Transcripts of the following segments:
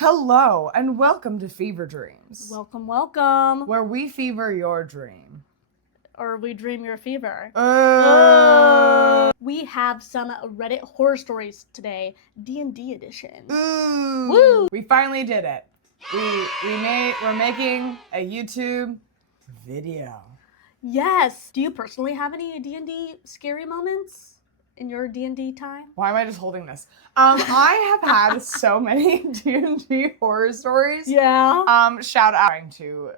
Hello, and welcome to Feverdreams. Welcome, welcome. Where we fever your dream. Or we dream your fever. We We have some Reddit horror stories today, D&D edition. Woo! We finally did it. We're making a YouTube video. Yes. Do you personally have any D&D scary moments in your D&D time? Why am I just holding this? I have had so many D&D horror stories. Yeah. Shout out trying to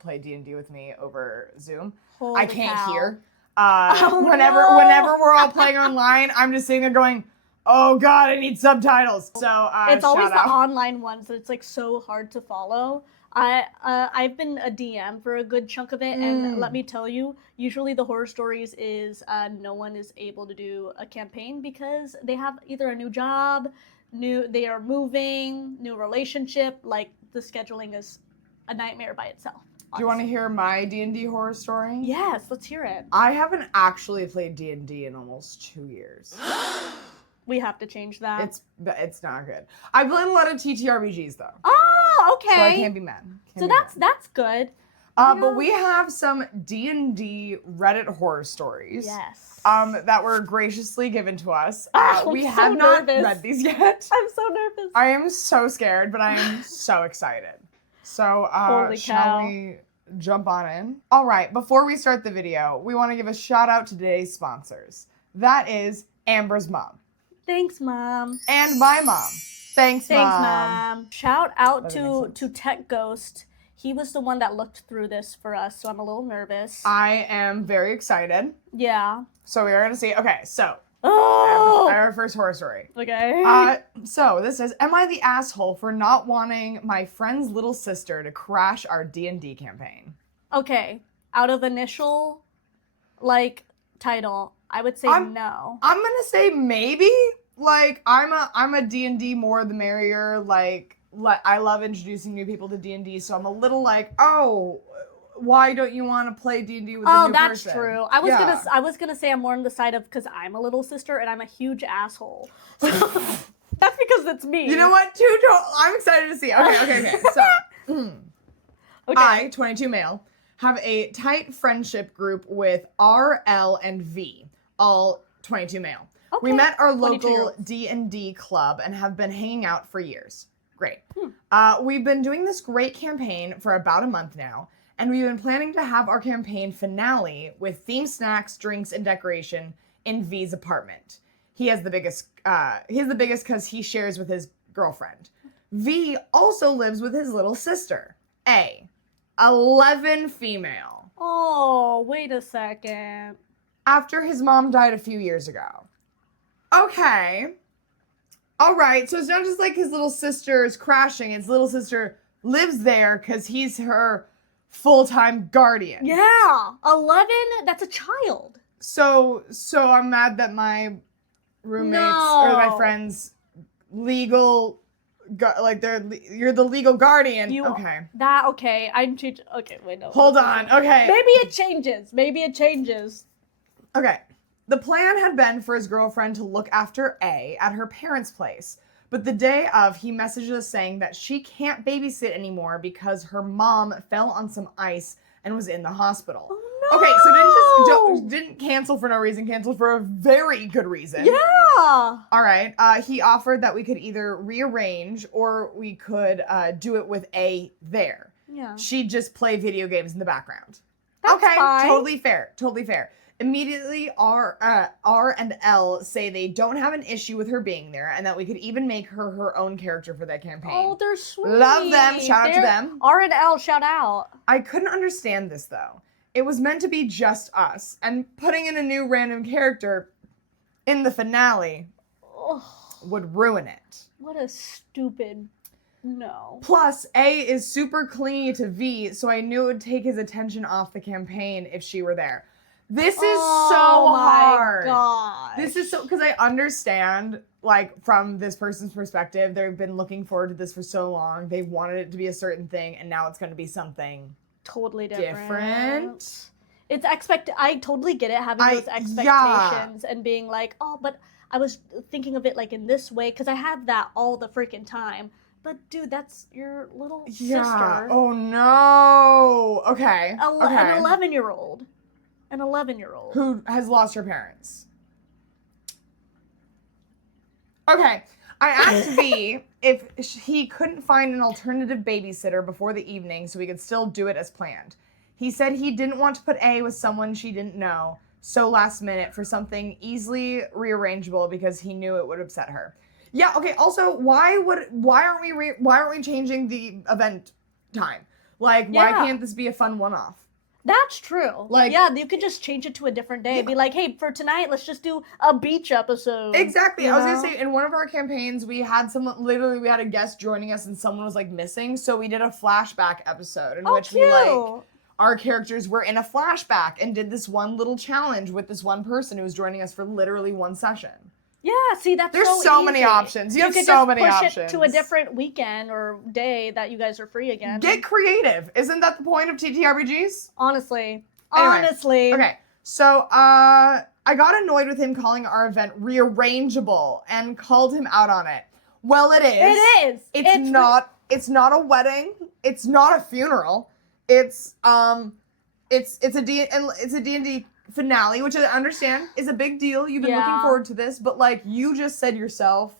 play D&D with me over Zoom. Holy I can't cow. hear. No. Whenever we're all playing online, I'm just sitting there going, "Oh God, I need subtitles." So it's always shout the out. online ones that it's like so hard to follow. I've been a DM for a good chunk of it, and let me tell you, usually the horror stories is no one is able to do a campaign because they have either a new job, they are moving, new relationship. Like the scheduling is a nightmare by itself. Do you want to hear my D&D horror story? Yes, let's hear it. I haven't actually played D&D in almost 2 years. We have to change that. It's not good. I've played a lot of TTRPGs though. Oh, okay. So I can't be mad. That's good. But we have some D&D Reddit horror stories. Yes. That were graciously given to us. We have so not nervous. read these yet. I'm so nervous. I am so scared, but I am so excited. So, Holy shall cow. we jump on in? All right, before we start the video, we want to give a shout out to today's sponsors. That is Amber's mom. Thanks, Mom. And my mom. Thanks, Mom. Shout out That makes sense. to Tech Ghost. He was the one that looked through this for us, so I'm a little nervous. I am very excited. Yeah. So we are going to see. Okay, so Oh! our first horror story. Okay. So this says, am I the asshole for not wanting my friend's little sister to crash our D&D campaign? Okay. Out of initial, title, I would say no. I'm going to say maybe. Like, I'm a D&D more the merrier. Like I love introducing new people to D&D, so I'm a little like, oh, why don't you want to play D&D with a new person? Oh, that's true. I was gonna say I'm more on the side of because I'm a little sister and I'm a huge asshole. That's because it's me. You know what? I'm excited to see. Okay. So, I, 22 male, have a tight friendship group with R, L, and V, all 22 male. Okay. We met our local 22-year-olds. D&D club and have been hanging out for years. Great. We've been doing this great campaign for about a month now, and we've been planning to have our campaign finale with themed snacks, drinks, and decoration in V's apartment. He has the biggest because he shares with his girlfriend. V also lives with his little sister. A, 11 female. Oh, wait a second. After his mom died a few years ago. Okay. All right, so it's not just like his little sister is crashing. His little sister lives there because he's her full-time guardian. Yeah, 11. That's a child. So I'm mad that my roommates or my friends you're the legal guardian. Okay. I'm changing. Okay, wait, no. Hold on. Okay. Maybe it changes. Okay. The plan had been for his girlfriend to look after A at her parents' place. But the day of, he messaged us saying that she can't babysit anymore because her mom fell on some ice and was in the hospital. Oh, no! Okay, so didn't cancel for no reason, canceled for a very good reason. Yeah! All right, he offered that we could either rearrange or we could do it with A there. Yeah. She'd just play video games in the background. That's okay, fine. Totally fair. Immediately, R and L say they don't have an issue with her being there and that we could even make her own character for that campaign. Oh, they're sweet. Love them. Shout out to them. R and L, shout out. I couldn't understand this, though. It was meant to be just us, and putting in a new random character in the finale would ruin it. What a stupid... No. Plus, A is super clingy to V, so I knew it would take his attention off the campaign if she were there. This is so hard. Oh my gosh. This is so, because I understand, from this person's perspective, they've been looking forward to this for so long. They wanted it to be a certain thing, and now it's going to be something totally different. I totally get it, having those expectations and being like, oh, but I was thinking of it in this way, because I have that all the freaking time. But dude, that's your little Yeah. sister. Oh no. Okay. An Okay. 11-year-old. An 11-year-old. Who has lost her parents. Okay. I asked V if he couldn't find an alternative babysitter before the evening so we could still do it as planned. He said he didn't want to put A with someone she didn't know so last minute for something easily rearrangeable because he knew it would upset her. Yeah, okay, also why aren't we changing the event time? Like why can't this be a fun one-off? That's true. Like, yeah, you could just change it to a different day. Be like, hey, for tonight, let's just do a beach episode. Exactly. I was gonna say, in one of our campaigns, we had a guest joining us and someone was like missing, so we did a flashback episode in which we our characters were in a flashback and did this one little challenge with this one person who was joining us for literally one session. Yeah, see, There's so so easy. many options. You have could so just many push options. it to a different weekend or day that you guys are free again. Get creative. Isn't that the point of TTRPGs? Honestly. Okay, so I got annoyed with him calling our event rearrangeable and called him out on it. Well, it is. It is. It's not a wedding. It's not a funeral. It's a D&D finale, which I understand is a big deal. You've been looking forward to this, but like you just said yourself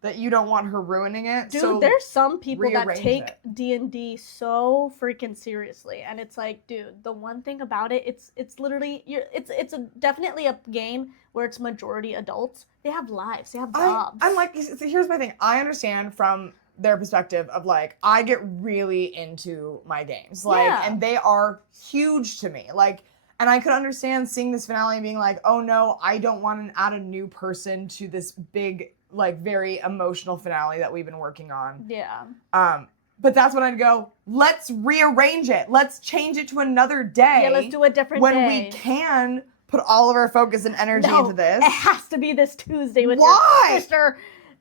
that you don't want her ruining it. Dude, so there's some people that take it. D&D so freaking seriously, and it's like, dude, the one thing about it, it's literally it's definitely a game where it's majority adults. They have lives, they have jobs. I'm like, here's my thing. I understand from their perspective of like, I get really into my games, like, and they are huge to me, like. And I could understand seeing this finale and being like, oh no, I don't want to add a new person to this big, like, very emotional finale that we've been working on. Yeah. But that's when I'd go, let's rearrange it. Let's change it to another day. Yeah, let's do a different day. When we can put all of our focus and energy into this. It has to be this Tuesday with your sister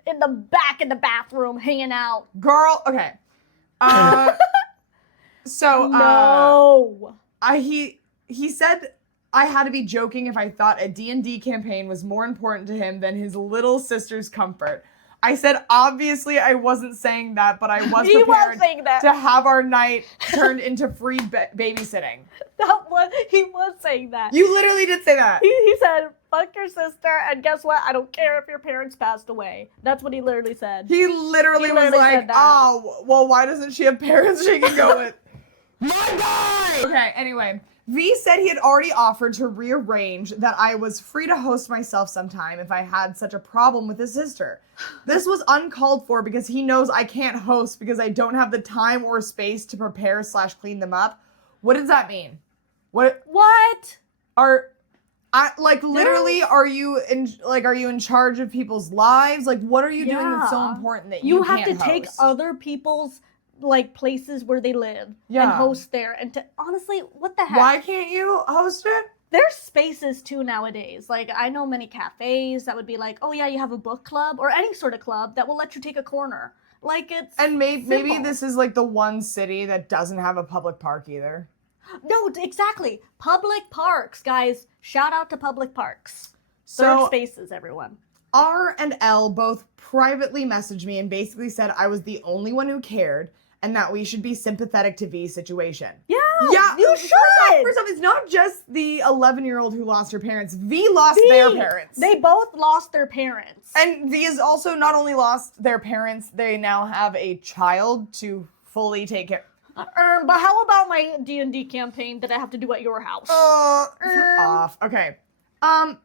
in the back in the bathroom hanging out. Girl, okay. He said I had to be joking if I thought a D&D campaign was more important to him than his little sister's comfort. I said, obviously, I wasn't saying that, but I was prepared to have our night turned into free babysitting. He was saying that. You literally did say that. He said, fuck your sister, and guess what? I don't care if your parents passed away. That's what he literally said. He literally was like, oh, well, why doesn't she have parents she can go with? My guy! Okay, anyway. V said he had already offered to rearrange, that I was free to host myself sometime if I had such a problem with his sister. This was uncalled for because he knows I can't host because I don't have the time or space to prepare/clean them up. What does that mean? What? Are you in charge of people's lives? Like, what are you doing that's so important that you can't have to host? take other people's like places where they live and host there, and honestly, what the heck? Why can't you host it? There's spaces too nowadays. Like, I know many cafes that would be like, oh yeah, you have a book club or any sort of club that will let you take a corner. Like, it's maybe this is like the one city that doesn't have a public park either. No, exactly. Public parks, guys. Shout out to public parks. Third spaces, everyone. R and L both privately messaged me and basically said I was the only one who cared and that we should be sympathetic to V's situation. Yeah, you should. First off, it's not just the 11-year-old who lost her parents. V lost their parents. They both lost their parents. And V has also not only lost their parents, they now have a child to fully take care. But how about my D&D campaign that I have to do at your house? Off. Okay. I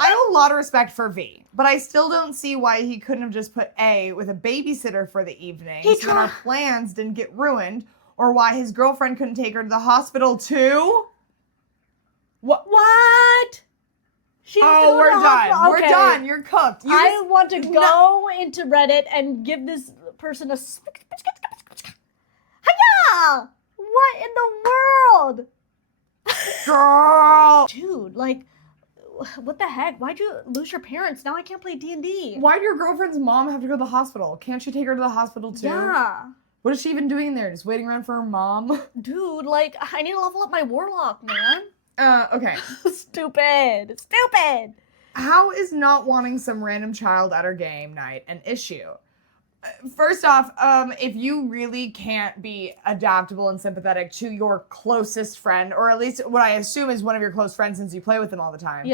have a lot of respect for V, but I still don't see why he couldn't have just put A with a babysitter for the evening so our plans didn't get ruined, or why his girlfriend couldn't take her to the hospital too. What? We're done. Okay. We're done. You're cooked. I want to go into Reddit and give this person a Hiya! What in the world? Girl! Dude, like, what the heck? Why'd you lose your parents? Now I can't play D&D. Why'd your girlfriend's mom have to go to the hospital? Can't she take her to the hospital too? Yeah. What is she even doing there? Just waiting around for her mom? Dude, like, I need to level up my warlock, man. Okay. Stupid. How is not wanting some random child at our game night an issue? First off, if you really can't be adaptable and sympathetic to your closest friend, or at least what I assume is one of your close friends since you play with them all the time,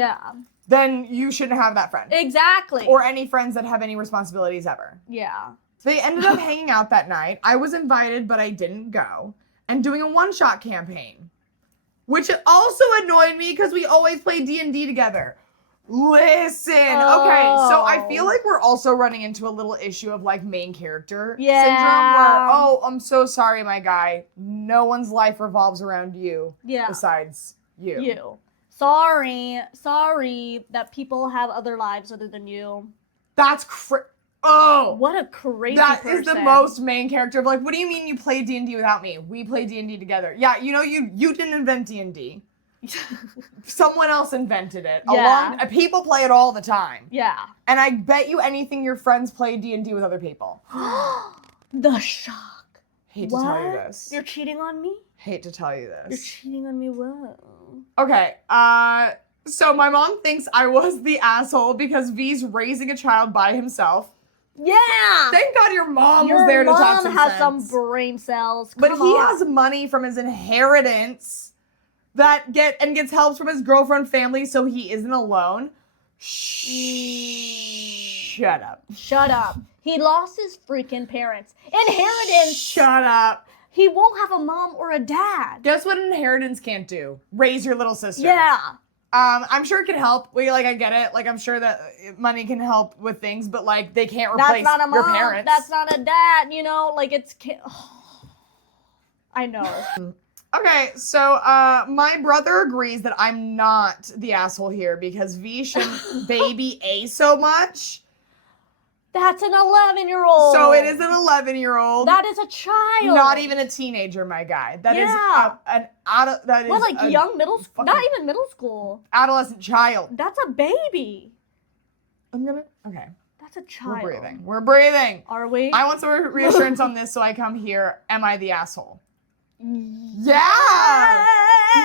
then you shouldn't have that friend. Exactly. Or any friends that have any responsibilities ever. Yeah. So they ended up hanging out that night. I was invited, but I didn't go. And doing a one-shot campaign. Which also annoyed me because we always play D&D together. Listen, okay, so I feel like we're also running into a little issue of like main character syndrome where, oh, I'm so sorry, my guy. No one's life revolves around you besides you. You. Sorry that people have other lives other than you. That's oh! What a crazy That person. is the most main character of like, what do you mean you play D&D without me? We play D&D together. Yeah, you know, you didn't invent D&D. Someone else invented it. People play it all the time. Yeah. And I bet you anything your friends play D&D with other people. The shock. Hate to tell you this. You're cheating on me? Hate to tell you this. You're cheating on me what? Okay, so my mom thinks I was the asshole because V's raising a child by himself. Yeah! Thank God your mom was there to talk some Your mom has sense. some brain cells. But he has money from his inheritance that gets help from his girlfriend family so he isn't alone. Shut up. Shut up. He lost his freaking parents. Inheritance. Shut up. He won't have a mom or a dad. Guess what inheritance can't do? Raise your little sister. Yeah. I'm sure it can help. I get it. Like, I'm sure that money can help with things, but like, they can't replace That's not a mom. your parents. That's not a dad. You know, like I know. Okay, so my brother agrees that I'm not the asshole here because V shouldn't baby A so much. That's an 11-year-old. So it is an 11-year-old. That is a child. Not even a teenager, my guy. That is young middle school. Not even middle school. Adolescent child. That's a baby. Okay. That's a child. We're breathing. Are we? I want some reassurance on this so I come here. Am I the asshole? Yeah.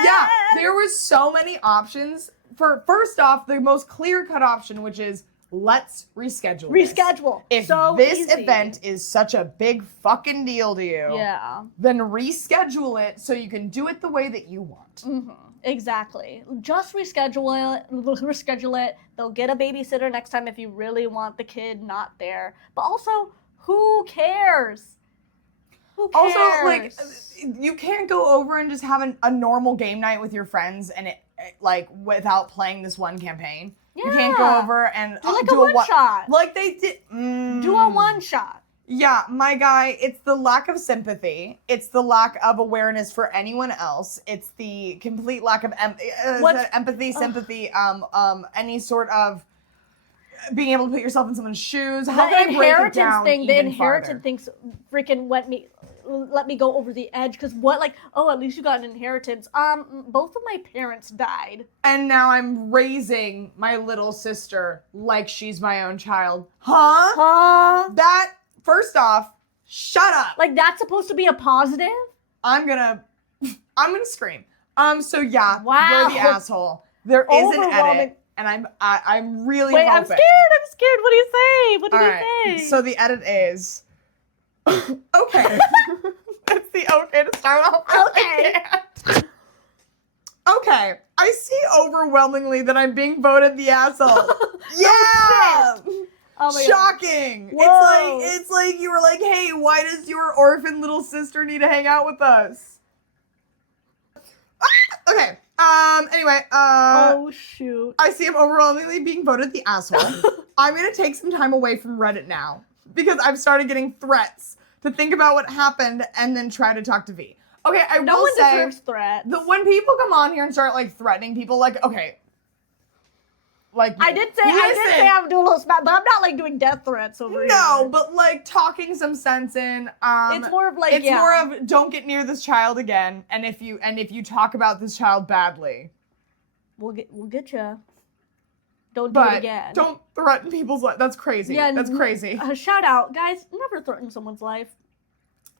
Yeah. There were so many options. First off, the most clear-cut option, which is let's reschedule. If this event is such a big fucking deal to you, then reschedule it so you can do it the way that you want. Mm-hmm. Exactly. Just reschedule it. They'll get a babysitter next time if you really want the kid not there. But also, who cares? Who cares? Also, like, you can't go over and just have a normal game night with your friends and like without playing this one campaign. Yeah. You can't go over and do like a one-shot. Like they did. Do a one-shot. Yeah, my guy, it's the lack of sympathy. It's the lack of awareness for anyone else. It's the complete lack of empathy, sympathy, any sort of being able to put yourself in someone's shoes. How can I break it down thing, the inheritance thing freaking let me go over the edge because at least you got an inheritance. Both of my parents died. And now I'm raising my little sister like she's my own child. Huh? That, first off, shut up. Like that's supposed to be a positive? I'm gonna scream. So yeah, wow. You're the asshole. There is an edit. And I'm really hoping. I'm scared. What do you say? What did you say? So the edit is okay. That's the okay to start off. Okay. Okay. I see overwhelmingly that I'm being voted the asshole. Yeah. Oh my Shocking. God. It's like you were like, hey, why does your orphan little sister need to hang out with us? Okay. Anyway, oh shoot. I see him overwhelmingly being voted the asshole. I'm gonna take some time away from Reddit now because I've started getting threats to think about what happened and then try to talk to V. Okay, no one deserves threats. When people come on here and start like threatening people, like okay, like I did say I'm doing a little smack, but I'm not like doing death threats over here. No, but like talking some sense in. It's more of like more of don't get near this child again, and if you talk about this child badly, we'll get you. Don't do it again. Don't threaten people's life. That's crazy. Yeah, that's crazy. Shout out, guys! Never threaten someone's life.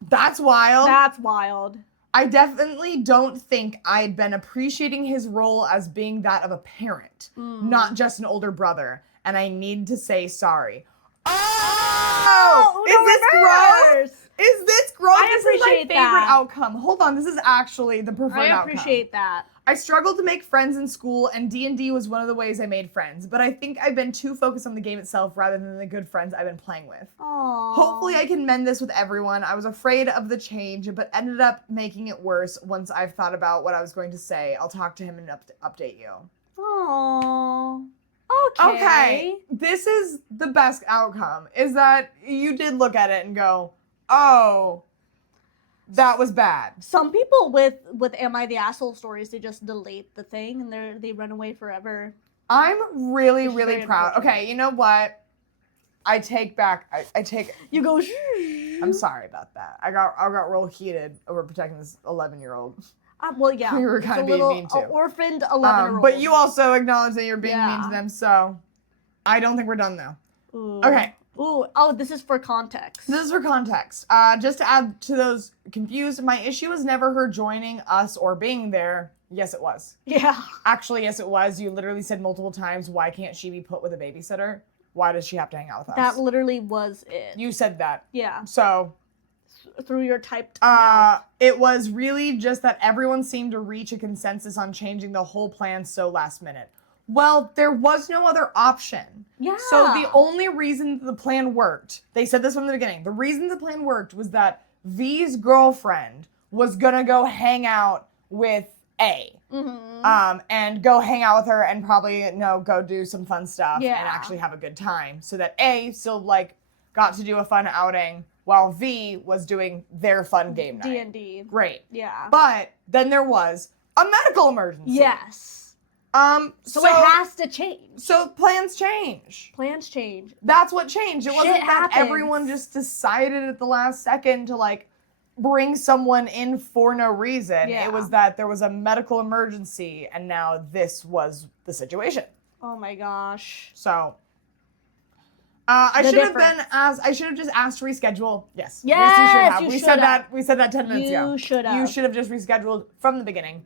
That's wild. That's wild. I definitely don't think I'd been appreciating his role as being that of a parent, not just an older brother. And I need to say sorry. Oh! Is this gross? Is this gross? I This is my appreciate favorite that. outcome. Hold on, this is actually the preferred outcome. I appreciate that. I struggled to make friends in school, and D&D was one of the ways I made friends, but I think I've been too focused on the game itself rather than the good friends I've been playing with. Aww. Hopefully I can mend this with everyone. I was afraid of the change, but ended up making it worse once I've thought about what I was going to say. I'll talk to him and update you. Aww. Okay, this is the best outcome, is that you did look at it and go, oh, that was bad. Some people with Am I the Asshole stories, they just delete the thing and they run away forever. I'm really, really proud. Okay, you know what? I take back, I take... You go, I'm sorry about that. I got real heated over protecting this 11-year-old. well, yeah. You were kind of being mean too. Orphaned 11-year-old. But you also acknowledge that you're being mean to them, so I don't think we're done though. Ooh. Okay. Ooh, oh, this is for context. This is for context. Just to add to those confused, my issue was never her joining us or being there. Yes, it was. Yeah. Actually, yes, it was. You literally said multiple times, why can't she be put with a babysitter? Why does she have to hang out with us? That literally was it. You said that. Yeah. So... through your typed mouth. It was really just that everyone seemed to reach a consensus on changing the whole plan so last minute. Well, there was no other option. Yeah. So the only reason the plan worked, they said this from the beginning, the reason the plan worked was that V's girlfriend was gonna go hang out with A. Mm-hmm. And go hang out with her and probably, go do some fun stuff Yeah. and actually have a good time. So that A still, got to do a fun outing while V was doing their fun game night. D&D. Great. Yeah. But then there was a medical emergency. Yes. So it has to change. So plans change. Plans change. That's what changed. It wasn't that happens. everyone just decided at the last second to bring someone in for no reason. Yeah. It was that there was a medical emergency and now this was the situation. Oh my gosh. So I should have just asked to reschedule. Yes. Yes, you should have. you We should said have. that. We said that 10 minutes ago. You should have. You should have just rescheduled from the beginning.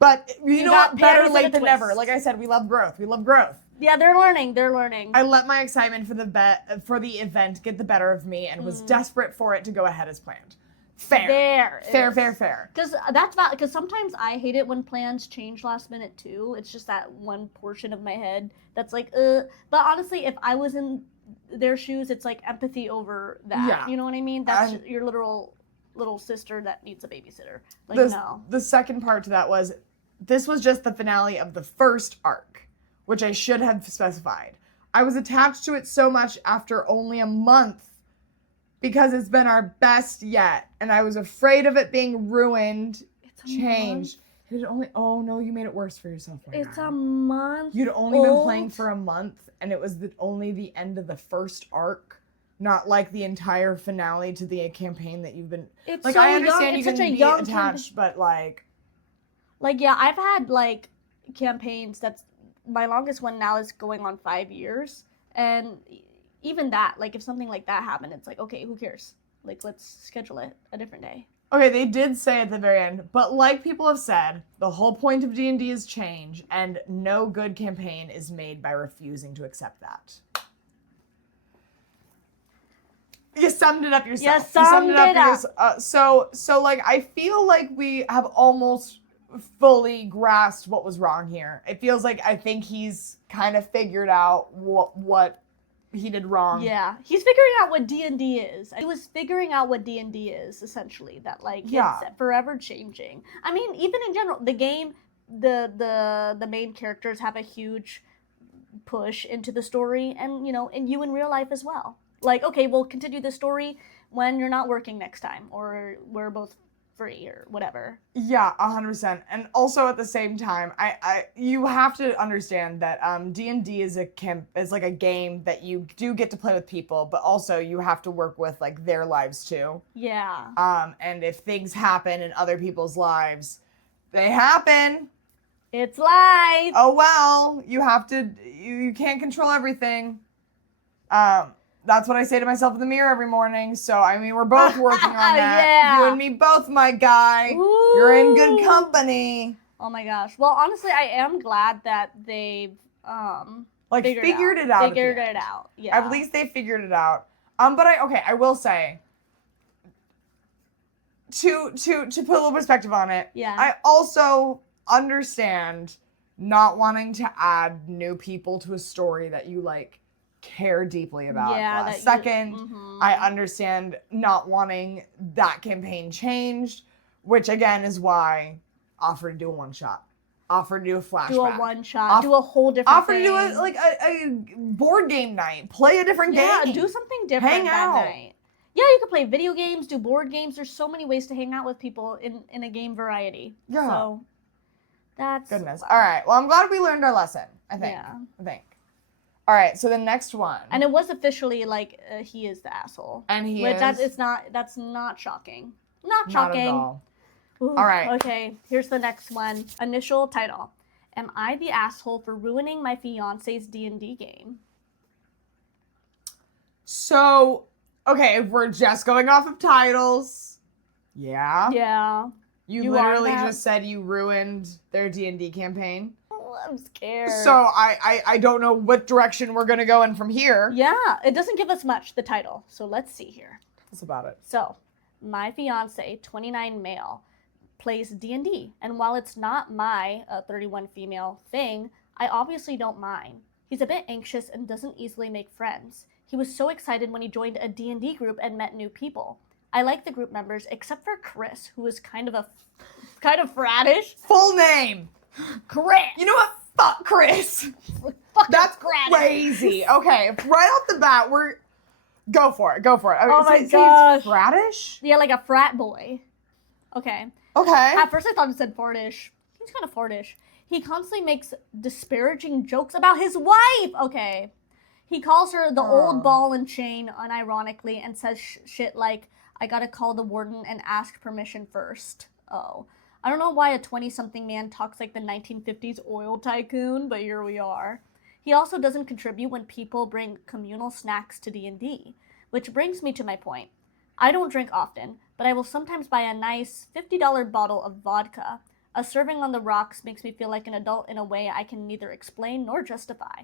But you know got what? Better pears and late a than twist. never. Like I said, we love growth. We love growth. Yeah, they're learning. They're learning. I let my excitement for the event get the better of me and was desperate for it to go ahead as planned. Fair. Fair. Because that's valid. Because sometimes I hate it when plans change last minute too. It's just that one portion of my head that's like, But honestly, if I was in their shoes, it's like empathy over that. Yeah. You know what I mean? That's your little sister that needs a babysitter. The second part to that was, this was just the finale of the first arc, which I should have specified. I was attached to it so much after only a month because it's been our best yet, and I was afraid of it being ruined, changed. You made it worse for yourself. It's a month. You'd only been playing for a month, and it was only the end of the first arc, not like the entire finale to the campaign that you've been. It's I understand you can be attached, but yeah, I've had campaigns that's my longest one now is going on 5 years, and even that, if something like that happened, it's okay, who cares? Let's schedule it a different day. Okay, they did say at the very end, but like people have said, the whole point of D&D is change, and no good campaign is made by refusing to accept that. You summed it up yourself. You summed it up. So I feel like we have almost fully grasped what was wrong here. It feels like I think he's kind of figured out what he did wrong. Yeah, he's figuring out what D&D is. He was figuring out what D&D is, essentially. That it's forever changing. I mean, even in general, the game, the main characters have a huge push into the story, and and you in real life as well. Okay, we'll continue the story when you're not working next time, or we're both free, or whatever. Yeah, 100%. And also at the same time, you have to understand that D&D is a game that you do get to play with people, but also you have to work with their lives too. Yeah. And if things happen in other people's lives, they happen. It's life. Oh well, you can't control everything. That's what I say to myself in the mirror every morning. So, I mean, we're both working on that. Yeah. You and me both, my guy. Ooh. You're in good company. Oh my gosh. Well, honestly, I am glad that they've figured it out. Figured it out. Yeah. At least they figured it out. But I will say, to put a little perspective on it, Yeah. I also understand not wanting to add new people to a story that you like care deeply about. Yeah, last second. I understand not wanting that campaign changed, which again is why offer to do a one shot. Offer to do a flashback. Do a one shot. Do a whole different thing. Offer to do a board game night. Play a different game. Yeah, do something different Hang that out. night. Yeah, you could play video games, do board games. There's so many ways to hang out with people in a game variety. Yeah. So that's goodness. All right. Well, I'm glad we learned our lesson. I think. All right. So the next one. And it was officially like he is the asshole. And he is. That's not shocking. Not shocking. Not at all. Ooh, all right. Okay. Here's the next one. Initial title. Am I the asshole for ruining my fiance's D&D game? So, okay, if we're just going off of titles, yeah. Yeah. You literally just said you ruined their D&D campaign. Oh, I'm scared. So I don't know what direction we're gonna go in from here. Yeah, it doesn't give us much, the title. So let's see here. That's about it. So, my fiance, 29 male, plays D&D, and while it's not my 31 female thing, I obviously don't mind. He's a bit anxious and doesn't easily make friends. He was so excited when he joined a D&D group and met new people. I like the group members, except for Chris, who is kind of frattish. Full name. Chris. You know what? Fuck Chris. That's crazy. Okay, right off the bat, go for it. Oh my gosh. He's frattish? Yeah, like a frat boy. Okay. Okay. At first I thought it said fartish. He's kind of fartish. He constantly makes disparaging jokes about his wife. Okay. He calls her the old ball and chain unironically and says shit like, I gotta call the warden and ask permission first. Oh. I don't know why a 20-something man talks like the 1950s oil tycoon, but here we are. He also doesn't contribute when people bring communal snacks to D&D, which brings me to my point. I don't drink often, but I will sometimes buy a nice $50 bottle of vodka. A serving on the rocks makes me feel like an adult in a way I can neither explain nor justify.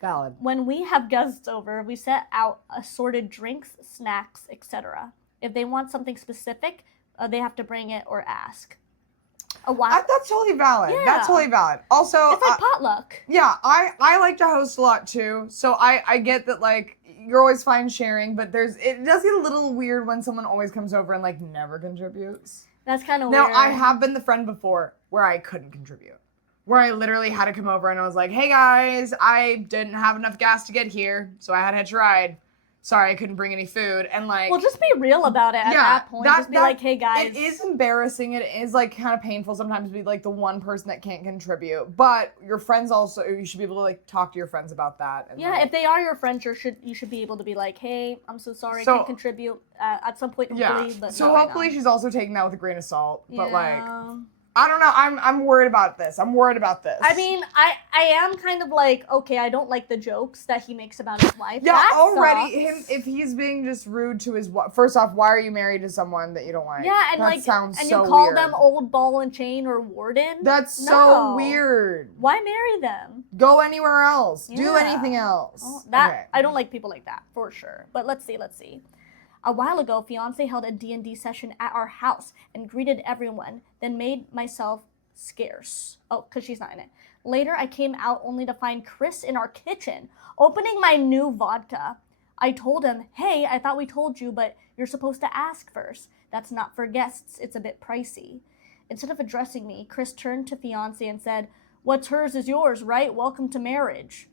Valid. When we have guests over, we set out assorted drinks, snacks, etc. If they want something specific, they have to bring it or ask. That's totally valid. Yeah. That's totally valid. Also, it's like potluck. Yeah, I like to host a lot too. So I get that like you're always fine sharing, but it does get a little weird when someone always comes over and like never contributes. That's kind of weird. Now I have been the friend before where I couldn't contribute. Where I literally had to come over and I was like, hey guys, I didn't have enough gas to get here, so I had to hitch a ride. Sorry, I couldn't bring any food. And like, well, just be real about it at that point. Just be like, hey guys. It is embarrassing. It is like kind of painful sometimes to be like the one person that can't contribute. But your friends also, you should be able to like talk to your friends about that. And, yeah, like, if they are your friends, you should be able to be like, hey, I'm so sorry, I can't contribute at some point. Hopefully, but so hopefully she's also taking that with a grain of salt. But like, Yeah. I don't know. I'm worried about this. I mean, I am kind of like, okay, I don't like the jokes that he makes about his wife. Yeah, that already sucks. if he's being just rude to his wife. First off, why are you married to someone that you don't like? Yeah, and that like, sounds and so you call weird. them old ball and chain or warden. That's No. so weird. Why marry them? Go anywhere else. Do Yeah. anything else. Oh, that Okay. I don't like people like that for sure. But let's see. A while ago, fiance held a D&D session at our house and greeted everyone, then made myself scarce. Oh, because she's not in it. Later, I came out only to find Chris in our kitchen, opening my new vodka. I told him, hey, I thought we told you, but you're supposed to ask first. That's not for guests. It's a bit pricey. Instead of addressing me, Chris turned to fiance and said, what's hers is yours, right? Welcome to marriage.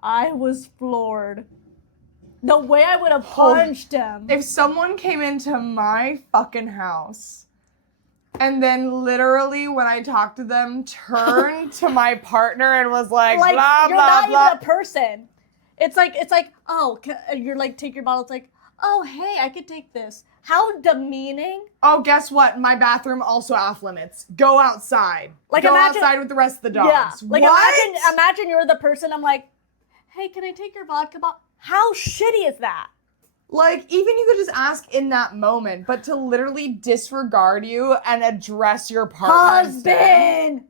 I was floored. The way I would have punched him. If someone came into my fucking house and then literally when I talked to them turned to my partner and was like blah, you're blah, not blah. even a person. It's like, oh, you're like, take your bottle. It's like, oh, hey, I could take this. How demeaning. Oh, guess what? My bathroom also off limits. Go outside. Like Go imagine, outside with the rest of the dogs. Yeah. Like what? imagine you're the person. I'm like, hey, can I take your vodka bottle? How shitty is that? Like, even you could just ask in that moment, but to literally disregard you and address your partner instead. Husband!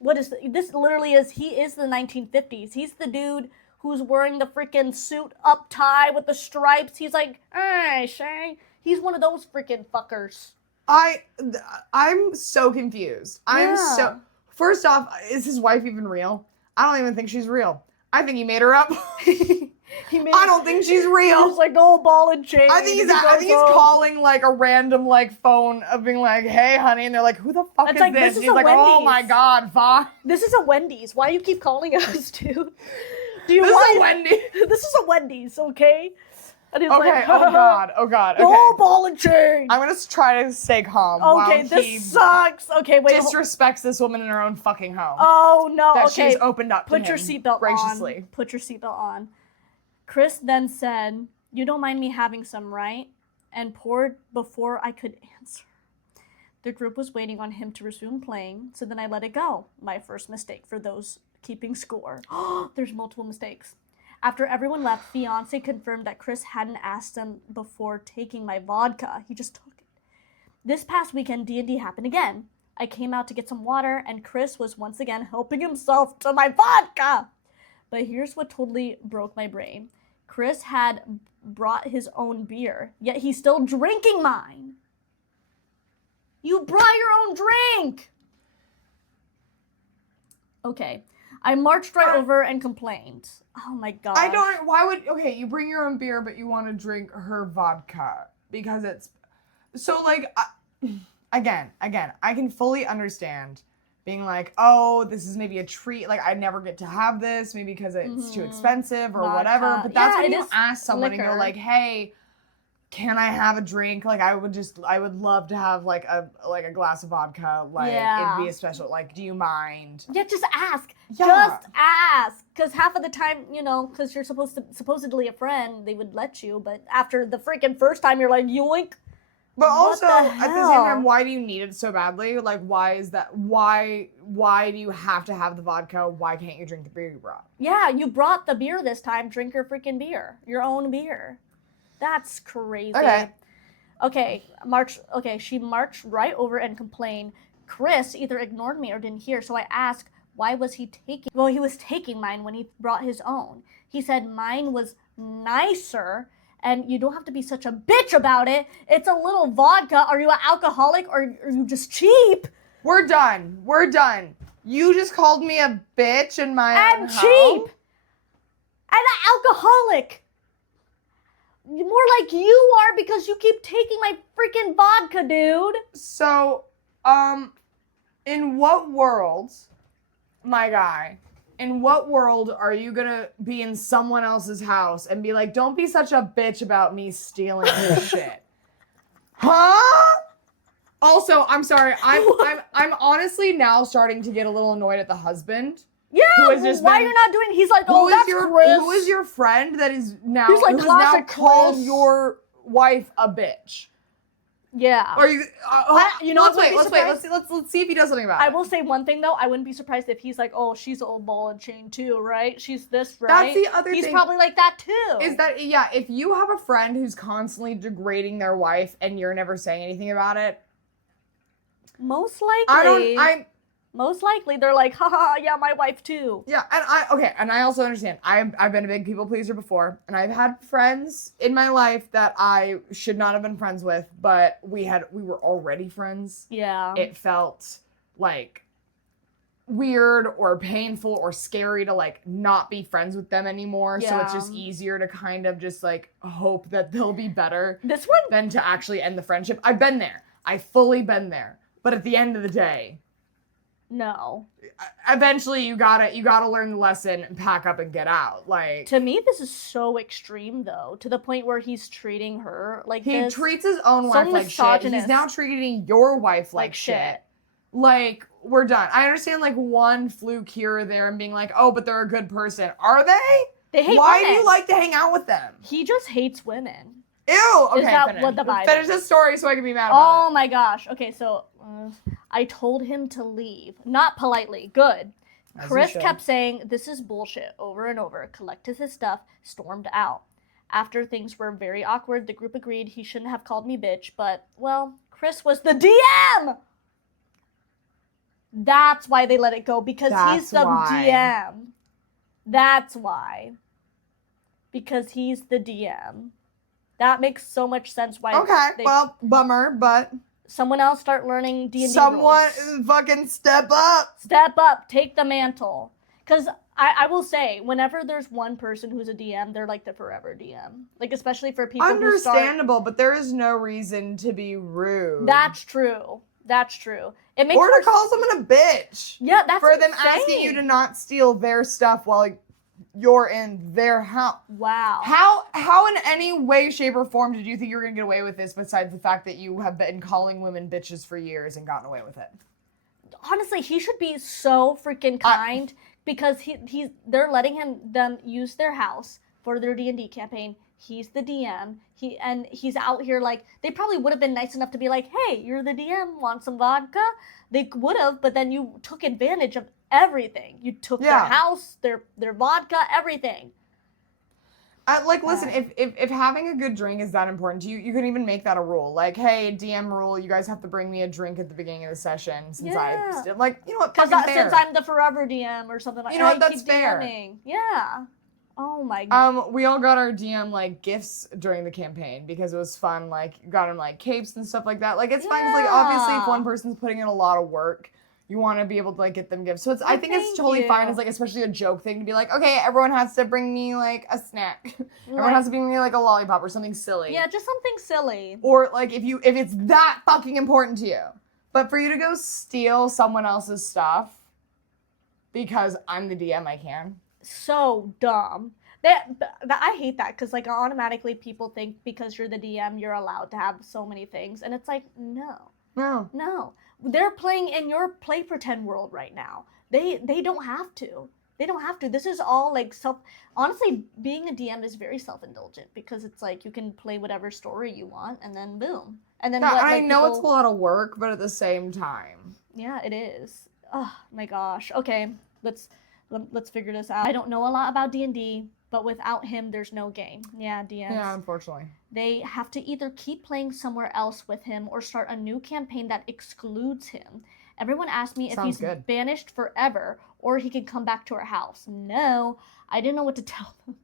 What is this? Literally he is the 1950s. He's the dude who's wearing the freaking suit up tie with the stripes. He's like, hey, Shay. He's one of those freaking fuckers. I'm so confused. First off, is his wife even real? I don't even think she's real. I think he made her up. I don't think she's real. He's like, oh, ball and chain. I think he's calling like a random like phone of being like, hey, honey. And they're like, who the fuck is like, this? this is And he's like, Wendy's. oh my God, fine. This is a Wendy's. Why do you keep calling us, dude? This is a Wendy's. This is a Wendy's, okay? And he's Okay, like, oh God. Okay. oh, ball and chain. I'm gonna try to stay calm Okay, while this he sucks. Okay, wait. disrespects this woman in her own fucking home. Oh, no, that okay. she's opened up to Put your him seatbelt graciously. on. Put your seatbelt on. Chris then said, you don't mind me having some, right? And poured before I could answer. The group was waiting on him to resume playing, so then I let it go. My first mistake for those keeping score. There's multiple mistakes. After everyone left, fiancé confirmed that Chris hadn't asked him before taking my vodka. He just took it. This past weekend, D&D happened again. I came out to get some water, and Chris was once again helping himself to my vodka. But here's what totally broke my brain. Chris had brought his own beer, yet he's still drinking mine. You brought your own drink! Okay. I marched right over and complained. Oh my God. Okay, you bring your own beer, but you want to drink her vodka because it's, so like, again, I can fully understand being like, oh, this is maybe a treat, like I never get to have this, maybe because it's too expensive or Vodka. whatever, but that's when it you is ask someone and liquor. you're like, hey, can I have a drink? Like I would love to have like a glass of vodka. Like it'd be a special. Like, do you mind? Yeah, just ask. Yeah. Just ask. Because half of the time, because you're supposedly a friend, they would let you. But after the freaking first time, you're like, yoink. But also, What the at the same hell? time, why do you need it so badly? Like, why is that? Why do you have to have the vodka? Why can't you drink the beer you brought? Yeah, you brought the beer this time. Drink your freaking beer. Your own beer. That's crazy. Okay, she marched right over and complained. Chris either ignored me or didn't hear, so I asked, why was he taking... Well, he was taking mine when he brought his own. He said mine was nicer, and you don't have to be such a bitch about it. It's a little vodka. Are you an alcoholic or are you just cheap? We're done. You just called me a bitch in my own And home? cheap! And an alcoholic! More like you are because you keep taking my freaking vodka, dude. So, in what world, my guy, in what world are you gonna be in someone else's house and be like, don't be such a bitch about me stealing your shit? Huh? Also, I'm sorry, I'm honestly now starting to get a little annoyed at the husband. Yeah, why you're not doing? He's like, oh, that's Chris. Who is your friend that is now? He's like, who's now classic called Chris. your wife a bitch? Yeah. Are you? Let's see if he does something about it. I will say one thing though. I wouldn't be surprised if he's like, oh, she's an old ball and chain too, right? She's this, right? That's the other thing. He's probably like that too. Is that if you have a friend who's constantly degrading their wife and you're never saying anything about it, most likely. Most likely, they're like, haha, yeah, my wife too. Yeah, and I also understand. I've been a big people pleaser before, and I've had friends in my life that I should not have been friends with, but we were already friends. Yeah. It felt like weird or painful or scary to like not be friends with them anymore. Yeah. So it's just easier to kind of just like hope that they'll be better This one than to actually end the friendship. I've been there. I've fully been there. But at the end of the day, no. eventually you gotta learn the lesson and pack up and get out. Like, to me, this is so extreme though, to the point where he's treating her like he this. treats his own wife like shit. He's now treating your wife like shit. Like, we're done. I understand like one fluke here or there and being like, oh, but they're a good person. Are they? They hate Why women. do you like to hang out with them? He just hates women. Ew. Okay, Is that finish. what the vibe Finish is? this story so I can be mad about Oh my gosh. Okay, so I told him to leave. Not politely. Good. As Chris you kept saying, this is bullshit, over and over, collected his stuff, stormed out. After things were very awkward, the group agreed he shouldn't have called me bitch, but, well, Chris was the DM! That's why they let it go, because he's the DM. That's why. because he's the DM. That makes so much sense why well, bummer, but someone else start learning D&D someone rules. fucking step up. Step up, take the mantle. Because I will say, whenever there's one person who's a DM, they're like the forever DM. Like, especially for people Understandable, but there is no reason to be rude. That's true. It makes or to call someone a bitch. Yeah, that's for them insane. asking you to not steal their stuff while you're in their house. Wow. How in any way, shape, or form did you think you were gonna get away with this besides the fact that you have been calling women bitches for years and gotten away with it? Honestly, he should be so freaking kind because they're letting them use their house for their D&D campaign. He's the DM. He's out here like, they probably would have been nice enough to be like, hey, you're the DM, want some vodka? They would have, but then you took advantage of everything. You took their house, their vodka, everything. Listen, if having a good drink is that important to you, you can even make that a rule. Like, hey, DM rule, you guys have to bring me a drink at the beginning of the session since since I'm the forever DM or something like that. You know what, that's fair. DMing. Yeah. Oh my god. We all got our DM gifts during the campaign because it was fun. Got them capes and stuff like that. It's fine because obviously if one person's putting in a lot of work, you want to be able to get them gifts. So I think it's totally fine as especially a joke thing to be like, okay, everyone has to bring me a snack. Everyone has to bring me a lollipop or something silly. Yeah, just something silly. Or if it's that fucking important to you. But for you to go steal someone else's stuff because I'm the DM, I can. So dumb. I hate that because automatically people think because you're the DM you're allowed to have so many things, and it's no. They're playing in your play pretend world right now. They don't have to. This is all honestly, being a DM is very self-indulgent because it's you can play whatever story you want and then boom. And then I know it's a lot of work, but at the same time. Yeah, it is. Oh my gosh. Okay, let's figure this out. I don't know a lot about D&D, but without him, there's no game. Yeah, DMs. Yeah, unfortunately. They have to either keep playing somewhere else with him or start a new campaign that excludes him. Everyone asked me if he's banished forever or he can come back to our house. No, I didn't know what to tell them.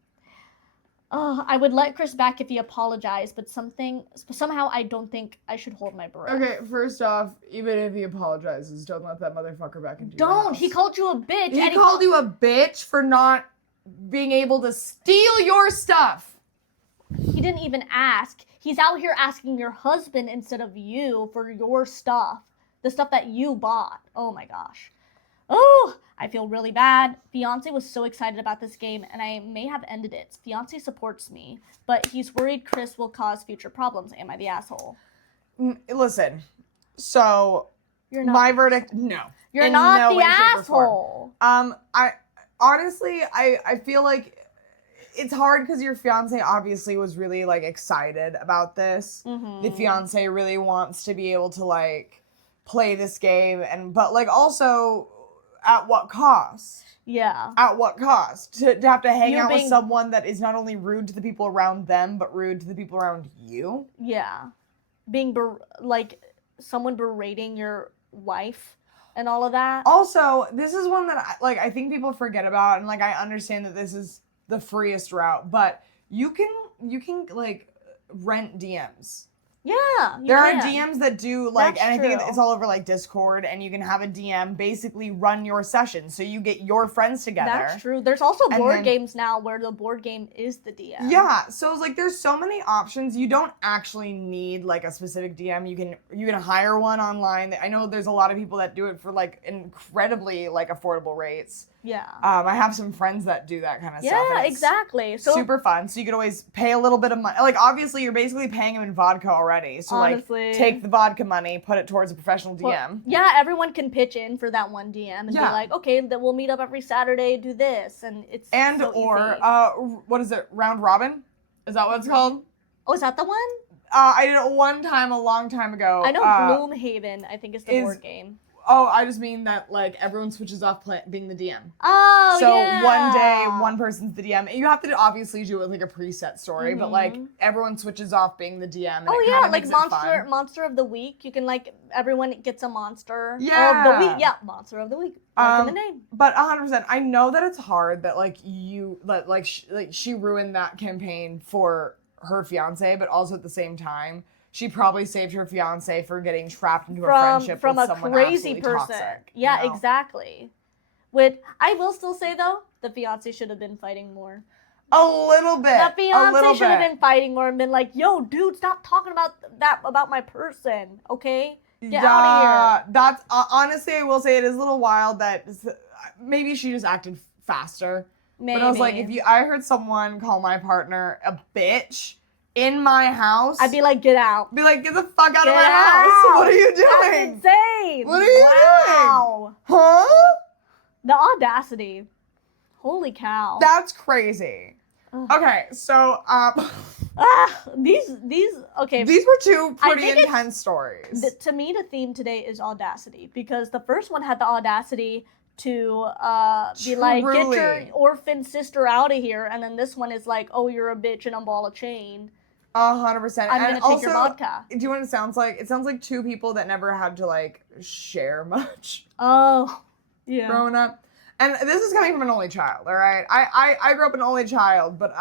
I would let Chris back if he apologized, but somehow I don't think I should hold my breath. Okay, first off, even if he apologizes, don't let that motherfucker back into your house. Don't! He called you a bitch. He called you a bitch for not being able to steal your stuff. He didn't even ask. He's out here asking your husband instead of you for your stuff. The stuff that you bought. Oh my gosh. Oh, I feel really bad. Fiancé was so excited about this game, and I may have ended it. Fiancé supports me, but he's worried Chris will cause future problems. Am I the asshole? Listen, so my verdict, no. You're not the asshole. I honestly, I feel like it's hard because your fiancé obviously was really excited about this. Mm-hmm. The fiancé really wants to be able to play this game, but also. At what cost? Yeah. At what cost? To have to hang out with someone that is not only rude to the people around them, but rude to the people around you? Yeah. Being, someone berating your wife and all of that. Also, this is one that, I think people forget about, and, I understand that this is the freest route, but you can rent DMs. Yeah, there are DMs that do and I think true. it's all over Discord, and you can have a DM basically run your session, so you get your friends together. That's true. There's also board games now where the board game is the DM. Yeah, so it's there's so many options. You don't actually need a specific DM. You can hire one online. I know there's a lot of people that do it for incredibly affordable rates. Yeah. I have some friends that do that kind of stuff. Yeah, exactly. So super fun. So you could always pay a little bit of money. Obviously, you're basically paying them in vodka already. So honestly, take the vodka money, put it towards a professional DM. Well, yeah, everyone can pitch in for that one DM and be like, okay, then we'll meet up every Saturday, do this, and it's so easy. What is it? Round robin? Is that what it's called? Oh, is that the one? I did it one time a long time ago. I know Gloomhaven, I think, is the board game. Oh, I just mean that like everyone switches off being the DM. Oh, so yeah. one day, one person's the DM. You have to obviously do it with like a preset story, but like everyone switches off being the DM. And oh it yeah, kinda like makes monster of the week. You can like everyone gets a monster. Yeah. Of the week. Yeah, monster of the week. Like in the name. But 100%, I know that it's hard that like she ruined that campaign for her fiance, but also at the same time, she probably saved her fiance for getting trapped into a friendship from with a someone crazy absolutely person. toxic. Yeah, you know? exactly. With I will still say though, the fiance should have been fighting more. A little bit. The fiance should have been fighting more and been like, "Yo, dude, stop talking about my person, okay? Get out of here." That's honestly, I will say it is a little wild that maybe she just acted faster. Maybe. But I was like, I heard someone call my partner a bitch in my house, I'd be like, "Get out." Be like, get the fuck out of my house. What are you doing? That's insane. What are you doing? Huh? The audacity. Holy cow. That's crazy. Okay, so these okay. These were two pretty intense stories. To me, the theme today is audacity because the first one had the audacity to be like, get your orphan sister out of here, and then this one is like, oh, you're a bitch and a ball of chain. 100%. I'm gonna take your vodka. Do you know what it sounds like? It sounds like two people that never had to like share much. Oh, yeah. Growing up. And this is coming from an only child, all right? I grew up an only child, but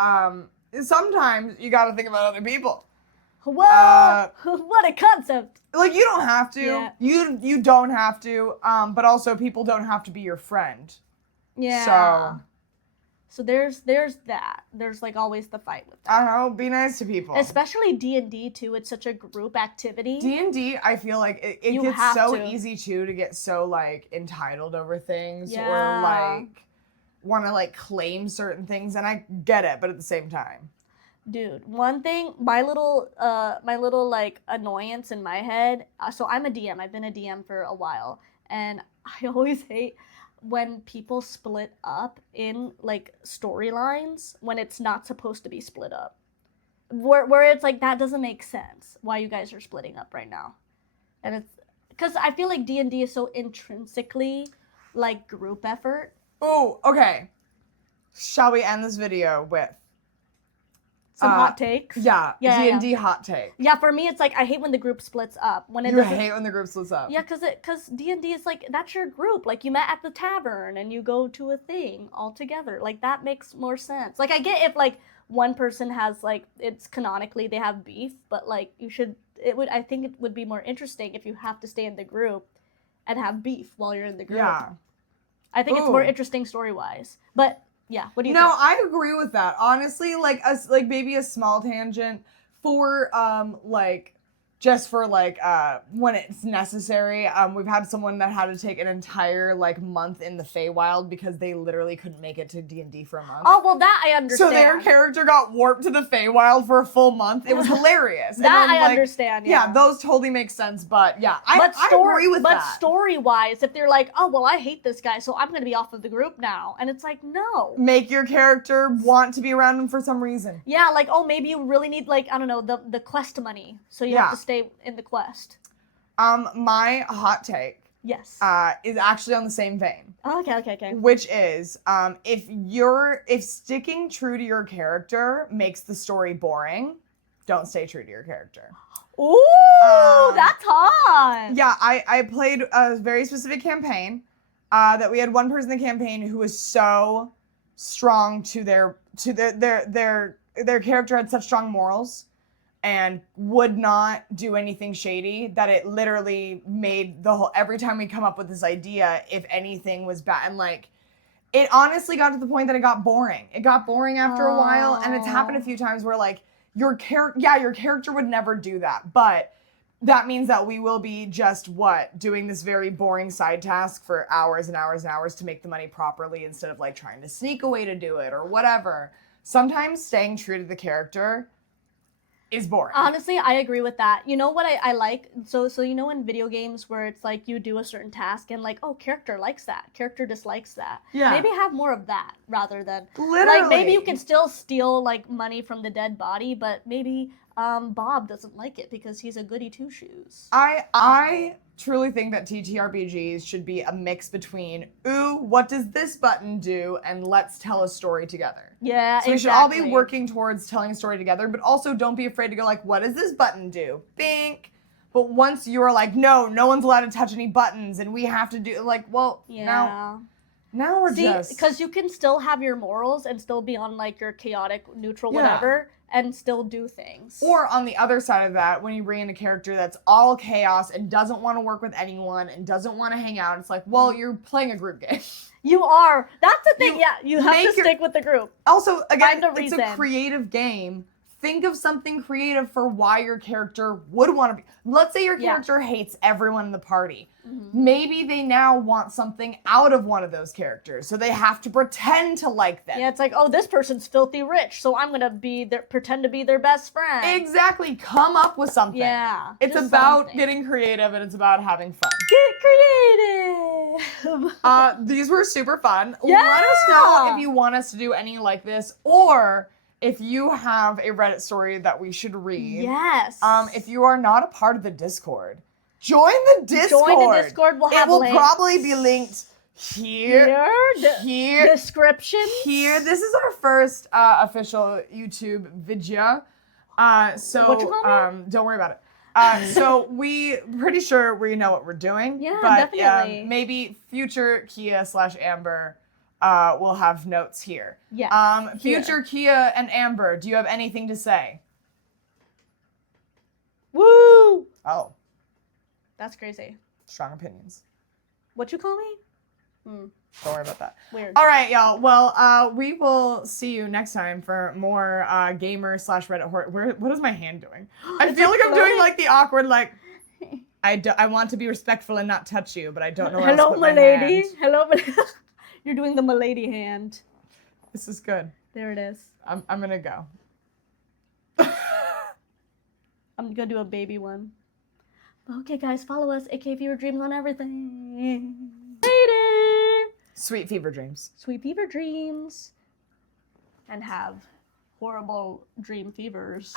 sometimes you got to think about other people. Whoa! What a concept. Like, you don't have to. Yeah. You don't have to, but also people don't have to be your friend. Yeah. So there's that. There's like always the fight with that. I don't know, be nice to people. Especially D&D too. It's such a group activity. D&D, I feel like it gets so easy too to get so like entitled over things or like want to like claim certain things, and I get it, but at the same time. Dude, one thing, my little like annoyance in my head. So I'm a DM. I've been a DM for a while, and I always hate when people split up in like storylines when it's not supposed to be split up. Where it's like, that doesn't make sense why you guys are splitting up right now. And it's because I feel like D&D is so intrinsically like group effort. Oh, okay. Shall we end this video with some hot takes? Yeah, D&D hot take. Yeah, for me, it's like, I hate when the group splits up. You hate when the group splits up? Yeah, because D&D is like, that's your group. Like, you met at the tavern and you go to a thing all together. Like, that makes more sense. Like, I get if, like, one person has, like, it's canonically they have beef, but, like, I think it would be more interesting if you have to stay in the group and have beef while you're in the group. Yeah. I think it's more interesting story-wise. But... yeah, what do you think? No, I agree with that. Honestly, like maybe a small tangent for just for when it's necessary. We've had someone that had to take an entire like month in the Feywild because they literally couldn't make it to D&D for a month. Oh, well, that I understand. So their character got warped to the Feywild for a full month. It was hilarious. That I understand, yeah. Yeah, those totally make sense, but yeah, I agree with that. But story-wise, if they're like, oh, well, I hate this guy, so I'm going to be off of the group now. And it's like, no. Make your character want to be around him for some reason. Yeah, like, oh, maybe you really need, like, I don't know, the quest money. So you have to stay in the quest. My hot take is actually on the same vein. Oh, okay. Which is, if sticking true to your character makes the story boring, don't stay true to your character. Ooh, that's hot. Yeah, I played a very specific campaign that we had one person in the campaign who was so strong to their character, had such strong morals and would not do anything shady that it literally made every time we come up with this idea, if anything was bad, and like, it honestly got to the point that it got boring. It got boring after a while, and it's happened a few times where like, your character would never do that, but that means that we will be just doing this very boring side task for hours and hours and hours to make the money properly instead of like trying to sneak a way to do it or whatever. Sometimes staying true to the character is boring. Honestly, I agree with that. You know what I like? So you know in video games where it's like you do a certain task and like, oh, character likes that, character dislikes that. Yeah. Maybe have more of that rather than literally. Like maybe you can still steal like money from the dead body, but maybe Bob doesn't like it because he's a goody two shoes. I truly think that TTRPGs should be a mix between, ooh, what does this button do, and let's tell a story together. Yeah, so we should all be working towards telling a story together, but also don't be afraid to go like, what does this button do? Bink. But once you're like, no one's allowed to touch any buttons, and we have to do, like, well, now we're just... because you can still have your morals and still be on, like, your chaotic, neutral, whatever, and still do things. Or on the other side of that, when you bring in a character that's all chaos and doesn't want to work with anyone and doesn't want to hang out, it's like, well, you're playing a group game. You are. That's the thing. You have to stick with the group. Also, again, it's a creative game. Think of something creative for why your character would want to be. Let's say your character hates everyone in the party. Mm-hmm. Maybe they now want something out of one of those characters, so they have to pretend to like them. Yeah, it's like, oh, this person's filthy rich, so I'm gonna pretend to be their best friend. Exactly. Come up with something. Yeah. It's about getting creative, and it's about having fun. Get creative. These were super fun. Yeah! Let us know if you want us to do any like this, or if you have a Reddit story that we should read. Yes. If you are not a part of the Discord, join the Discord. We'll have it will links. Probably be linked here. Description. Here. This is our first official YouTube video. So what you call me? Don't worry about it. So we pretty sure we know what we're doing. Yeah, but, definitely. Maybe future Kia/Amber will have notes here. Yeah. Future Kia and Amber, do you have anything to say? Woo! Oh. That's crazy. Strong opinions. What you call me? Don't worry about that. Weird. All right, y'all. Well, we will see you next time for more gamer/Reddit horror. What is my hand doing? I feel like I'm doing like the awkward, like, I want to be respectful and not touch you, but I don't know where else to put my hand. Hello, my lady. You're doing the milady hand. This is good. There it is. I'm gonna go. I'm gonna do a baby one. Okay, guys, follow us, aka Feverdreams on everything. Later. Sweet fever dreams. Sweet fever dreams. And have horrible dream fevers.